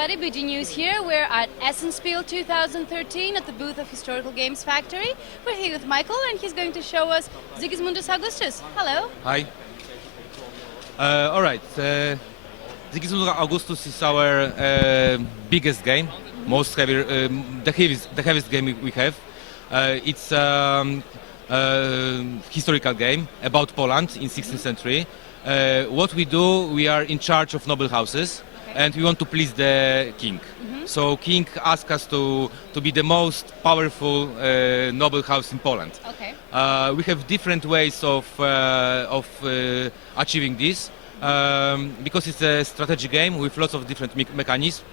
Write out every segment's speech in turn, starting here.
everybody, BGNews here. We're at Essenspiel 2013 at the booth of Historical Games Factory. We're here with Michael and he's going to show us Sigismundus Augustus. Hello. Hi. All right. Sigismundus Augustus is our biggest game, most heavy, the heaviest game we have. It's a historical game about Poland in 16th century. What we do, we are in charge of noble houses, and we want to please the king. So king asked us to be the most powerful noble house in Poland. Okay. We have different ways of achieving this, because it's a strategy game with lots of different mechanisms.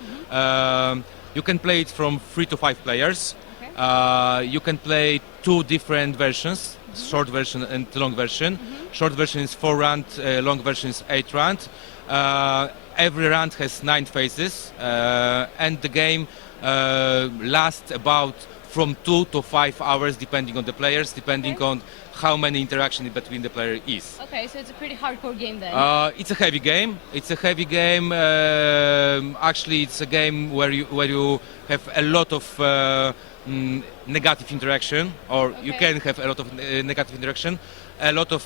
You can play it from 3 to 5 players. Okay. You can play 2 different versions, short version and long version. Short version is 4 round, long version is 8 round. Every round has 9 phases, and the game lasts about from 2 to 5 hours, depending on the players, depending on how many interaction between the player is. Okay, so it's a pretty hardcore game then. It's a heavy game. It's a heavy game. Actually, it's a game where you have a lot of negative interaction, or you can have a lot of negative interaction, a lot of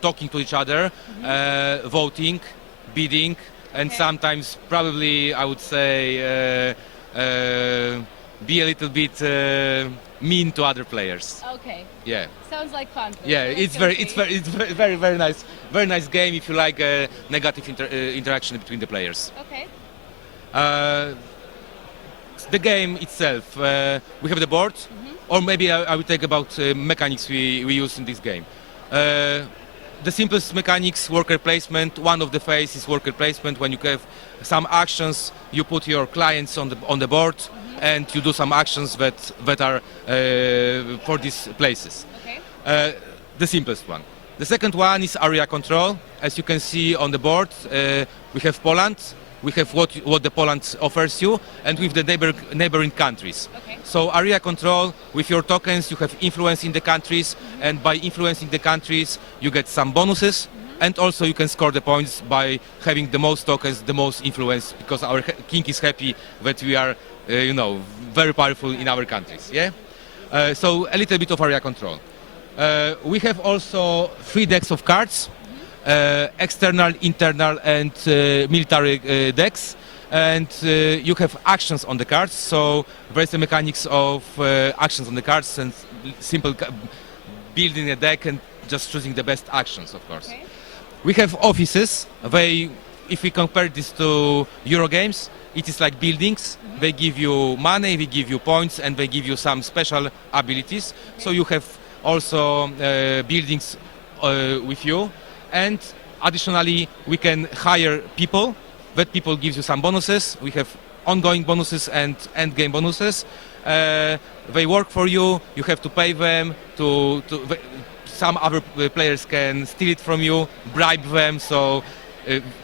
talking to each other, voting, bidding, and sometimes probably I would say be a little bit mean to other players. Okay. Yeah. Sounds like fun. Yeah, it's very nice. Very nice game if you like negative interaction between the players. Okay. The game itself, we have the board, or maybe I will talk about mechanics we use in this game. The simplest mechanics, worker placement. One of the phases is worker placement. When you have some actions, you put your clients on the board, and you do some actions that are for these places. Okay. The simplest one. The second one is area control. As you can see on the board, we have Poland. We have what the Poland offers you, and with the neighboring countries. Okay. So area control, with your tokens, you have influence in the countries, and by influencing the countries, you get some bonuses, and also you can score the points by having the most tokens, the most influence, because our king is happy that we are, very powerful in our countries. Yeah. So a little bit of area control. We have also 3 decks of cards. External, internal, and military decks, and you have actions on the cards. So there's the mechanics of actions on the cards, and simple building a deck and just choosing the best actions, of course. Okay. We have offices. If we compare this to Euro games, it is like buildings. They give you money, they give you points, and they give you some special abilities. So you have also buildings with you. And additionally, we can hire people. That people gives you some bonuses. We have ongoing bonuses and end-game bonuses. They work for you. You have to pay them. Some other players can steal it from you, bribe them, so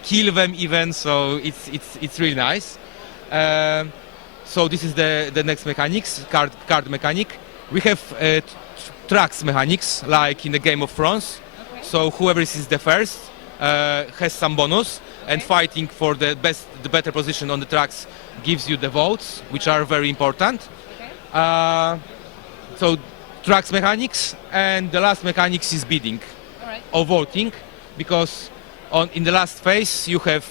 kill them even. So it's really nice. So this is the next mechanics, card mechanic. We have tracks mechanics, like in the Game of Thrones. So whoever is the first has some bonus, and fighting for the better position on the tracks gives you the votes, which are very important. So tracks mechanics, and the last mechanics is bidding or voting, because in the last phase you have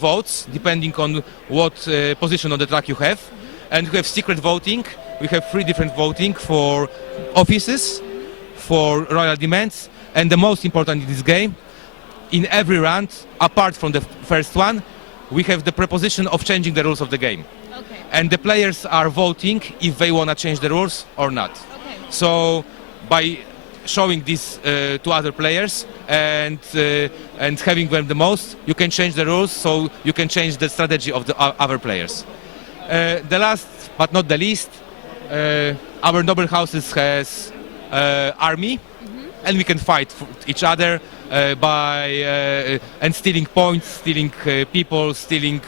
votes depending on what position on the track you have, and we have secret voting. We have 3 different voting for offices, for royal demands. And the most important in this game, in every round, apart from the first one, we have the proposition of changing the rules of the game. Okay. And the players are voting if they want to change the rules or not. Okay. So by showing this to other players and having them the most, you can change the rules, so you can change the strategy of the other players. The last but not the least, our noble houses has army. And we can fight for each other and stealing points, stealing people, stealing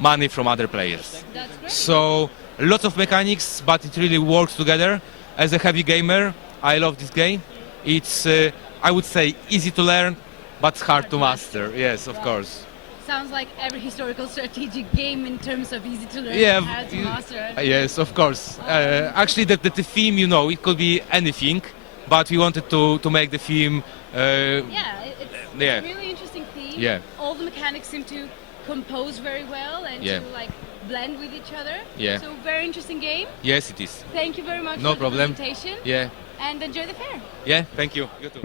money from other players. That's great. So lots of mechanics, but it really works together. As a heavy gamer, I love this game. It's, I would say, easy to learn, but hard to master. Yes, of course. Sounds like every historical strategic game in terms of easy to learn, Yeah, hard to master. yes, of course. Actually, the theme, it could be anything, but we wanted to make the theme. It's Yeah. a really interesting theme. Yeah. All the mechanics seem to compose very well and Yeah. to like blend with each other. Yeah. So very interesting game. Yes, it is. Thank you very much No for problem. the presentation Yeah, and enjoy the fair. yeah. Thank you. You too.